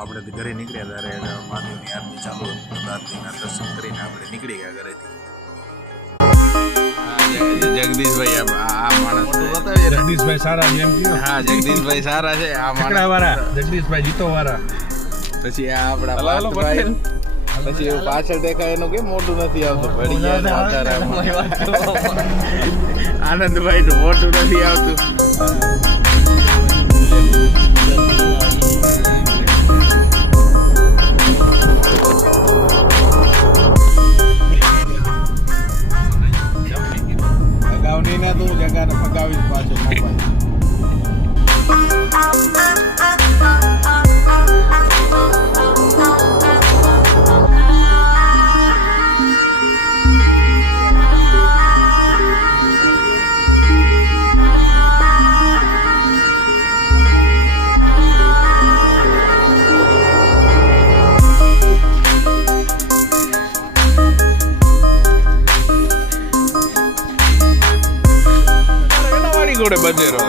આપણે ઘરે નીકળ્યા ત્યારે મહાદેવની આરતી ચાલુ હતી. આરતીના દર્શન કરીને આપણે નીકળી ગયા ઘરેથી. જગદીશભાઈ આ માણસ જગદીશભાઈ સારા છે એમ કયો. હા જગદીશભાઈ સારા છે. આ ઠેકડા વાળા જગદીશભાઈ જીતો વાળા. પછી આ આપણા પાર્થભાઈ. પછી એવું પાછળ દેખાય એનું કેમ મોટું નથી આવતું. પડી ગયા આનંદભાઈ નું મોટું નથી આવતું. અગાઉની ના તું જગાને ફગાવી પાછું ઘોડે બજેરો